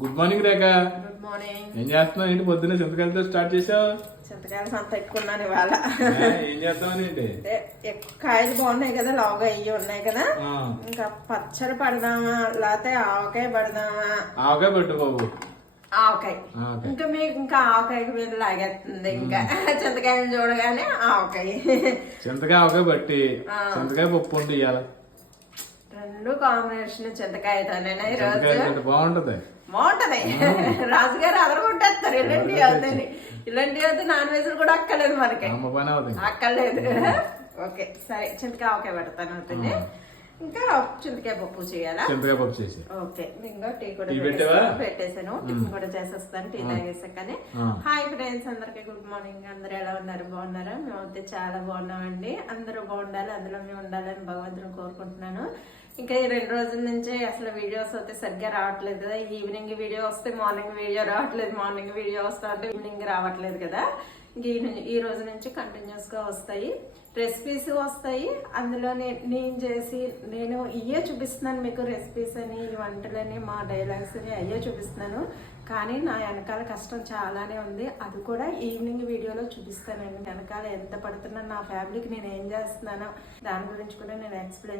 Good morning Rekha good morning ఏం చేస్తున్నావు ఏంటి? పొద్దున్న చింతకాయలతో స్టార్ట్ చేసావు? చింతకాయల సంత ఎక్కున్నాను ఇవాళ. ఏ, చేస్తామని ఏంటి? ఎక్కువ కాయలు బాగున్నాయి కదా లావుగా అయ్యి ఉన్నాయి కదా. ఇంకా పచ్చడి పడదామా లేకపోతే ఆవకాయ పడదామా? ఆవకాయ పెట్టు బాబు. ఆవకాయ. ఆవకాయ. ఇంకా మీకు ఇంకా ఆవకాయకి మీద లాగేస్తుంది. ఇంకా చింతకాయలు చూడగానే ఆవకాయ. చింతకాయ ఆవకాయ బట్టి. చింతకాయ పప్పు వండి ఇయ్యాలి. రెండు కాంబినేషన్ చింతకాయతోనేనా ఈరోజు బాగుంటది. బాగుంటది. రాజుగారు అదరగొట్టేస్తారు. ఇలాంటి వద్దని ఇలాంటి వద్ద నాన్ వెజ్ కూడా అక్కలేదు మనకి. అవుతుంది. అక్కర్లేదు. ఓకే సరే. చింతకాయ ఆవకాయ పెడతాను అవుతుంది ఇంకా చింతకాయ పప్పు చేయాలా? చింతకాయ పప్పు చేసి. ఓకే ఇంకా టీ కూడా పెట్టేసాను. టిఫిన్ కూడా చేసేస్తాను. టీ తాగేసాకనే. హాయ్ ఫ్రెండ్స్ అందరికి గుడ్ మార్నింగ్. అందరు ఎలా ఉన్నారు? బాగున్నారా? మేమైతే చాలా బాగున్నామండి. అందరూ బాగుండాలి అందులో మేము ఉండాలని భగవంతుని కోరుకుంటున్నాను. ఇంకా ఈ రెండు రోజుల నుంచి అసలు వీడియోస్ అయితే సరిగ్గా రావట్లేదు. కదా ఈవినింగ్ వీడియో వస్తే మార్నింగ్ వీడియో రావట్లేదు మార్నింగ్ వీడియో వస్తా అంటే ఈవినింగ్ రావట్లేదు కదా. ఇంక ఈ ఈ రోజు నుంచి కంటిన్యూస్గా వస్తాయి. రెసిపీస్ వస్తాయి. అందులో నేను చేసి నేను ఇవే చూపిస్తున్నాను మీకు రెసిపీస్ అని ఈ వంటలని మా డైలాగ్స్ అని అయ్యే చూపిస్తున్నాను. కానీ నా వెనకాల కష్టం చాలానే ఉంది. అది కూడా ఈవినింగ్ వీడియోలో చూపిస్తానండి. వెనకాల ఎంత పడుతున్నా నా ఫ్యామిలీకి నేను ఏం చేస్తున్నానో దాని గురించి కూడా నేను ఎక్స్ప్లెయిన్